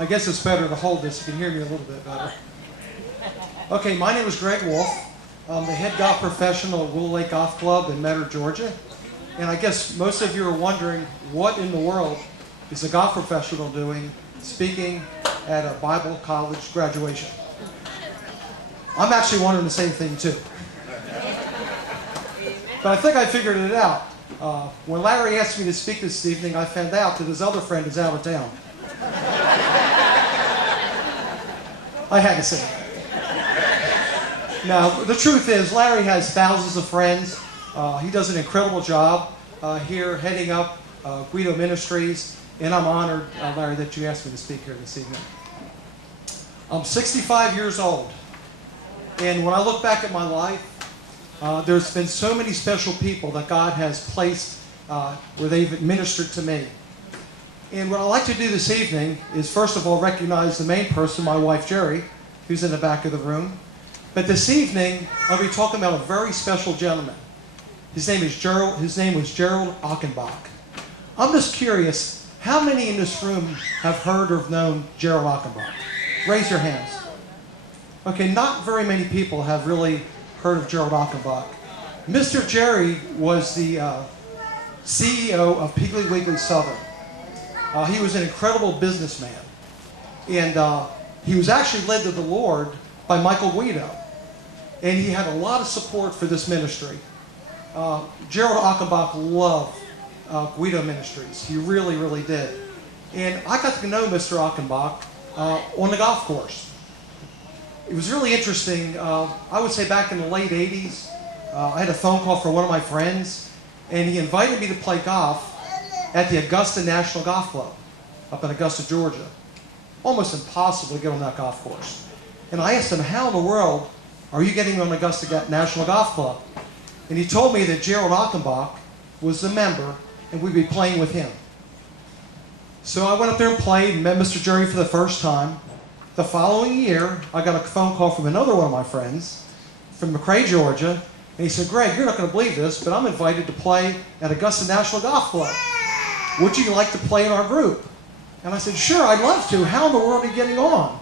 I guess it's better to hold this. You can hear me a little bit better. Okay, my name is Gregg Wolff. I'm the head golf professional at Willow Lake Golf Club in Metter, Georgia. And I guess most of you are wondering, what in the world is a golf professional doing speaking at a Bible college graduation? I'm actually wondering the same thing too. But I think I figured it out. When Larry asked me to speak this evening, I found out that his other friend is out of town. I had to say that. Now, the truth is, Larry has thousands of friends. He does an incredible job here heading up Guido Ministries, and I'm honored, Larry, that you asked me to speak here this evening. I'm 65 years old, and when I look back at my life, there's been so many special people that God has placed where they've ministered to me. And what I'd like to do this evening is, first of all, recognize the main person, my wife, Jerry, who's in the back of the room. But this evening, I'll be talking about a very special gentleman. His name was Gerald Achenbach. I'm just curious, how many in this room have heard or have known Gerald Achenbach? Raise your hands. Okay, not very many people have really heard of Gerald Achenbach. Mr. Jerry was the CEO of Piggly Wiggly Southern. He was an incredible businessman. And he was actually led to the Lord by Michael Guido. And he had a lot of support for this ministry. Gerald Achenbach loved Guido Ministries. He really, really did. And I got to know Mr. Achenbach on the golf course. It was really interesting. I would say back in the late 80s, I had a phone call from one of my friends, and he invited me to play golf at the Augusta National Golf Club up in Augusta, Georgia. Almost impossible to get on that golf course. And I asked him, how in the world are you getting on Augusta National Golf Club? And he told me that Gerald Achenbach was the member, and we'd be playing with him. So I went up there and played and met Mr. Jerry for the first time. The following year, I got a phone call from another one of my friends from McRae, Georgia, and he said, Greg, you're not going to believe this, but I'm invited to play at Augusta National Golf Club. Would you like to play in our group? And I said, sure, I'd love to. How in the world are you getting on?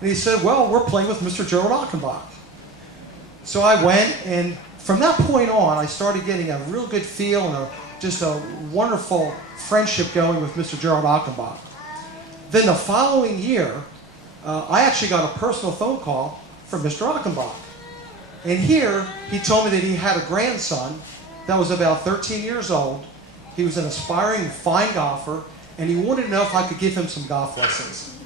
And he said, well, we're playing with Mr. Gerald Achenbach. So I went, and from that point on, I started getting a real good feel and just a wonderful friendship going with Mr. Gerald Achenbach. Then the following year, I actually got a personal phone call from Mr. Achenbach. And here, he told me that he had a grandson that was about 13 years old. He was an aspiring fine golfer, and he wanted to know if I could give him some golf lessons.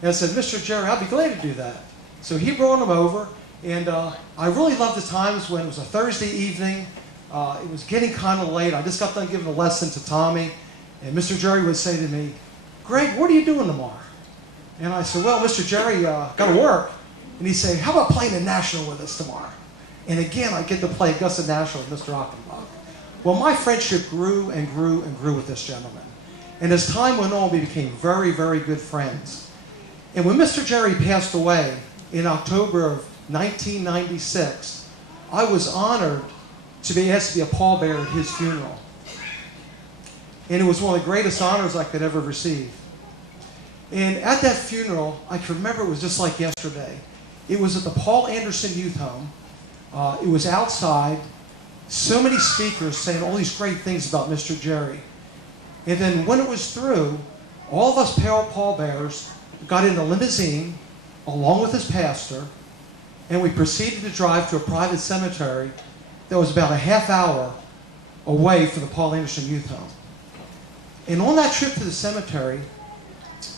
And I said, Mr. Jerry, I'd be glad to do that. So he brought him over, and I really loved the times when it was a Thursday evening. It was getting kind of late. I just got done giving a lesson to Tommy, and Mr. Jerry would say to me, Greg, what are you doing tomorrow? And I said, well, Mr. Jerry, got to work. And he'd say, how about playing the National with us tomorrow? And again, I get to play Augusta National with Mr. Achenbach. Well, my friendship grew and grew and grew with this gentleman. And as time went on, we became very, very good friends. And when Mr. Jerry passed away in October of 1996, I was honored to be asked to be a pallbearer at his funeral. And it was one of the greatest honors I could ever receive. And at that funeral, I can remember it was just like yesterday. It was at the Paul Anderson Youth Home. It was outside. So many speakers saying all these great things about Mr. Jerry. And then when it was through, all of us pallbearers got in a limousine along with his pastor, and we proceeded to drive to a private cemetery that was about a half hour away from the Paul Anderson Youth Home. And on that trip to the cemetery,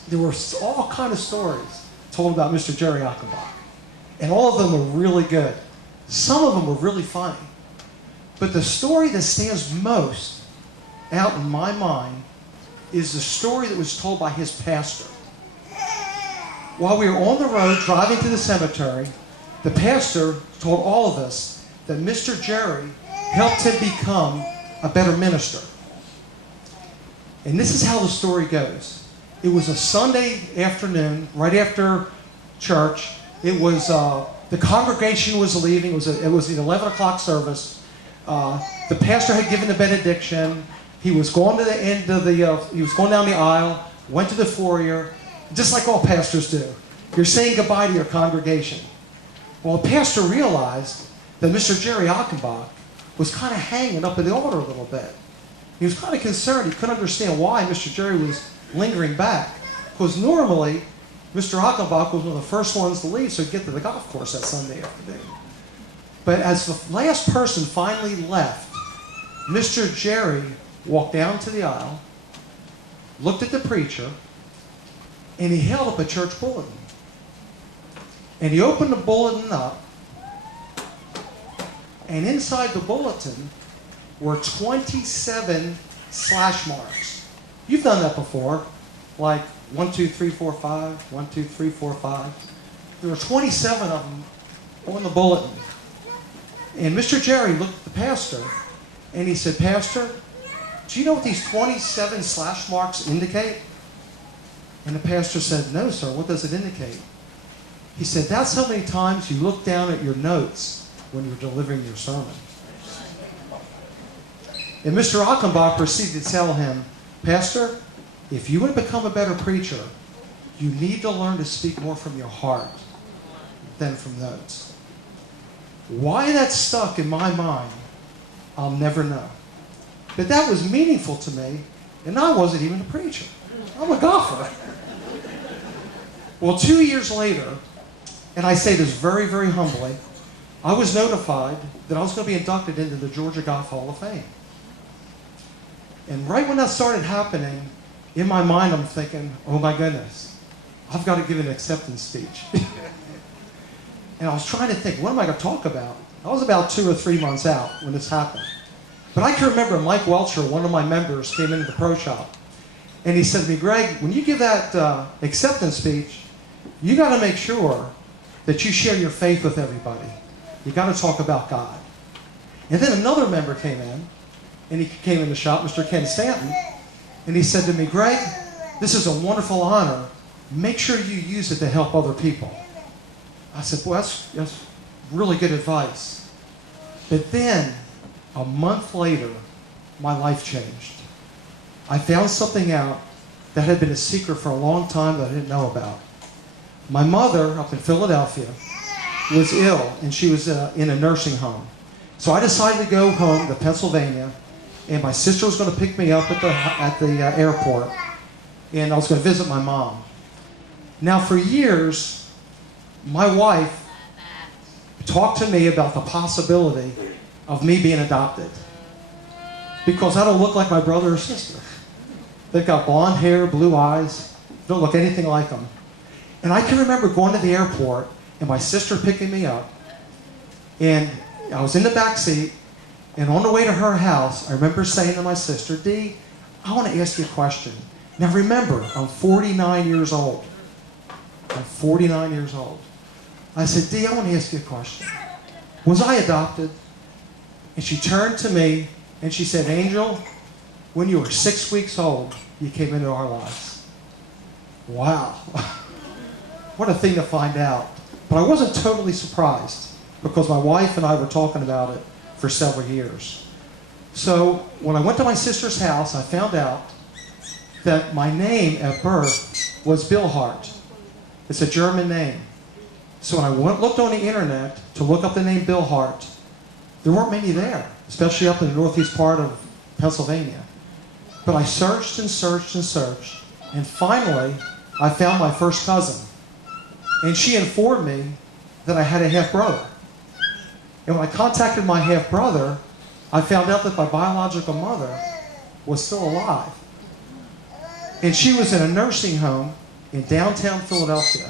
there were all kinds of stories told about Mr. Jerry Achenbach. And all of them were really good. Some of them were really funny. But the story that stands most out in my mind is the story that was told by his pastor. While we were on the road driving to the cemetery, the pastor told all of us that Mr. Jerry helped him become a better minister. And this is how the story goes. It was a Sunday afternoon, right after church. It was the congregation was leaving. It was the 11 o'clock service. The pastor had given the benediction. He was going to the end of he was going down the aisle, went to the foyer, just like all pastors do. You're saying goodbye to your congregation. Well, the pastor realized that Mr. Jerry Achenbach was kind of hanging up at the altar a little bit. He was kind of concerned. He couldn't understand why Mr. Jerry was lingering back. Because normally, Mr. Achenbach was one of the first ones to leave so he'd get to the golf course that Sunday afternoon. But as the last person finally left, Mr. Jerry walked down to the aisle, looked at the preacher, and he held up a church bulletin. And he opened the bulletin up, and inside the bulletin were 27 slash marks. You've done that before, like 1, 2, 3, 4, 5, 1, 2, 3, 4, 5. There were 27 of them on the bulletin. And Mr. Jerry looked at the pastor, and he said, "Pastor, do you know what these 27 slash marks indicate?" And the pastor said, "No, sir. What does it indicate?" He said, "That's how many times you look down at your notes when you're delivering your sermon." And Mr. Achenbach proceeded to tell him, "Pastor, if you want to become a better preacher, you need to learn to speak more from your heart than from notes." Why that stuck in my mind, I'll never know. But that was meaningful to me, and I wasn't even a preacher. I'm a golfer. Well, 2 years later, and I say this very, very humbly, I was notified that I was going to be inducted into the Georgia Golf Hall of Fame. And right when that started happening, in my mind I'm thinking, oh my goodness, I've got to give an acceptance speech. And I was trying to think, what am I going to talk about? I was about 2 or 3 months out when this happened. But I can remember Mike Welcher, one of my members, came into the pro shop. And he said to me, "Gregg, when you give that acceptance speech, you got to make sure that you share your faith with everybody. You got to talk about God." And then another member came in, and he came in the shop, Mr. Ken Stanton, and he said to me, "Gregg, this is a wonderful honor. Make sure you use it to help other people." I said, "Boy, that's really good advice." But then, a month later, my life changed. I found something out that had been a secret for a long time that I didn't know about. My mother, up in Philadelphia, was ill, and she was in a nursing home. So I decided to go home to Pennsylvania, and my sister was going to pick me up at the airport, and I was going to visit my mom. Now, for years, my wife talked to me about the possibility of me being adopted, because I don't look like my brother or sister. They've got blonde hair, blue eyes, don't look anything like them. And I can remember going to the airport and my sister picking me up, and I was in the back seat, and on the way to her house, I remember saying to my sister, "Dee, I want to ask you a question." Now remember, I'm 49 years old. I'm 49 years old. I said, "Dee, I want to ask you a question. Was I adopted?" And she turned to me and she said, "Angel, when you were 6 weeks old, you came into our lives." Wow. What a thing to find out. But I wasn't totally surprised, because my wife and I were talking about it for several years. So when I went to my sister's house, I found out that my name at birth was Bill Hart. It's a German name. So when I looked on the internet to look up the name Bill Hart, there weren't many there, especially up in the northeast part of Pennsylvania. But I searched and searched and searched, and finally I found my first cousin. And she informed me that I had a half-brother. And when I contacted my half-brother, I found out that my biological mother was still alive. And she was in a nursing home in downtown Philadelphia.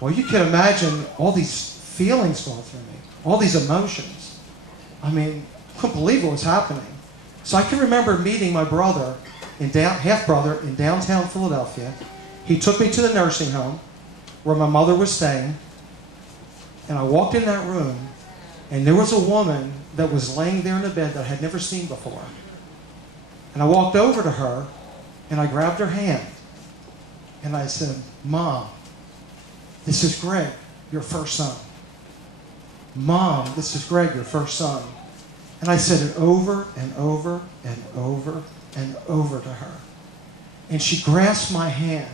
Well, you can imagine all these feelings going through me, all these emotions. I mean, I couldn't believe what was happening. So I can remember meeting my brother, half-brother, in downtown Philadelphia. He took me to the nursing home where my mother was staying, and I walked in that room, and there was a woman that was laying there in a bed that I had never seen before. And I walked over to her, and I grabbed her hand, and I said, "Mom, this is Gregg, your first son. Mom, this is Gregg, your first son." And I said it over and over and over and over to her. And she grasped my hand,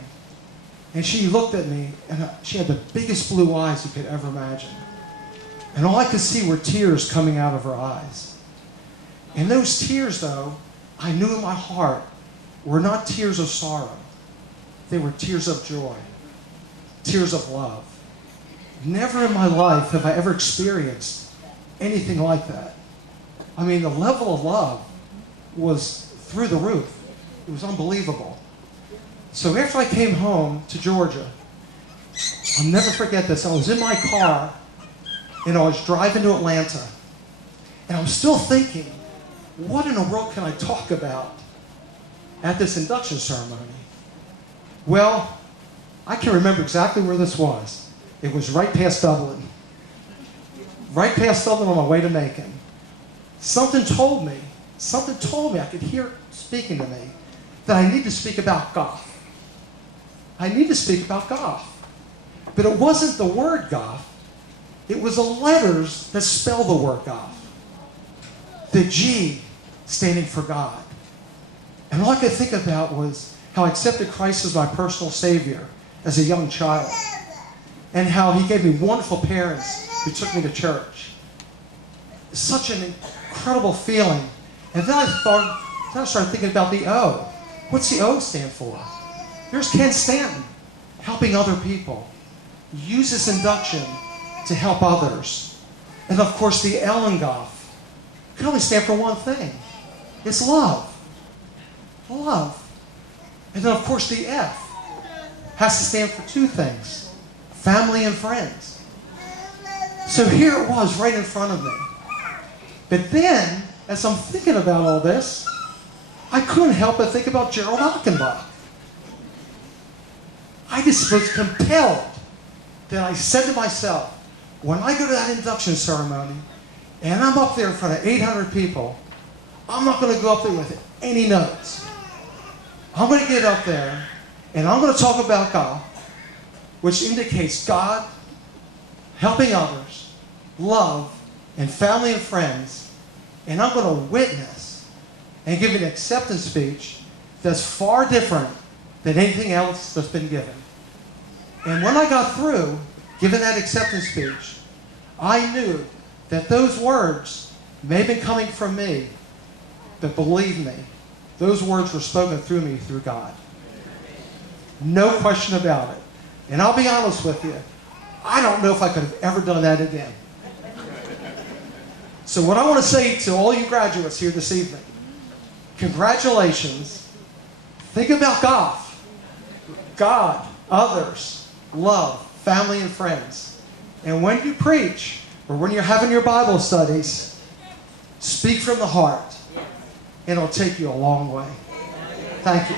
And she looked at me, and she had the biggest blue eyes you could ever imagine. And all I could see were tears coming out of her eyes. And those tears, though, I knew in my heart, were not tears of sorrow. They were tears of joy, tears of love. Never in my life have I ever experienced anything like that. I mean, the level of love was through the roof. It was unbelievable. So after I came home to Georgia, I'll never forget this. I was in my car, and I was driving to Atlanta, and I'm still thinking, what in the world can I talk about at this induction ceremony? Well, I can remember exactly where this was. It was right past Dublin. Right past Dublin on my way to Macon. Something told me, I could hear it speaking to me, that I need to speak about golf. I need to speak about golf. But it wasn't the word golf. It was the letters that spell the word golf. The G standing for God. And all I could think about was how I accepted Christ as my personal Savior as a young child. And how He gave me wonderful parents who took me to church. Such an incredible feeling. And then I started thinking about the O. What's the O stand for? Here's Ken Stanton, helping other people. Use this induction to help others. And of course, the L in golf can only stand for one thing. It's love. Love. And then of course, the F has to stand for two things. Family and friends. So here it was right in front of me. But then, as I'm thinking about all this, I couldn't help but think about Gerald Achenbach. I just was compelled that I said to myself, when I go to that induction ceremony, and I'm up there in front of 800 people, I'm not going to go up there with any notes. I'm going to get up there, and I'm going to talk about golf, which indicates God, helping others, love, and family and friends, and I'm going to witness and give an acceptance speech that's far different than anything else that's been given. And when I got through giving that acceptance speech, I knew that those words may have been coming from me, but believe me, those words were spoken through me through God. No question about it. And I'll be honest with you, I don't know if I could have ever done that again. So what I want to say to all you graduates here this evening, congratulations. Think about golf. God, others, love, family, and friends. And when you preach, or when you're having your Bible studies, speak from the heart, and it'll take you a long way. Thank you.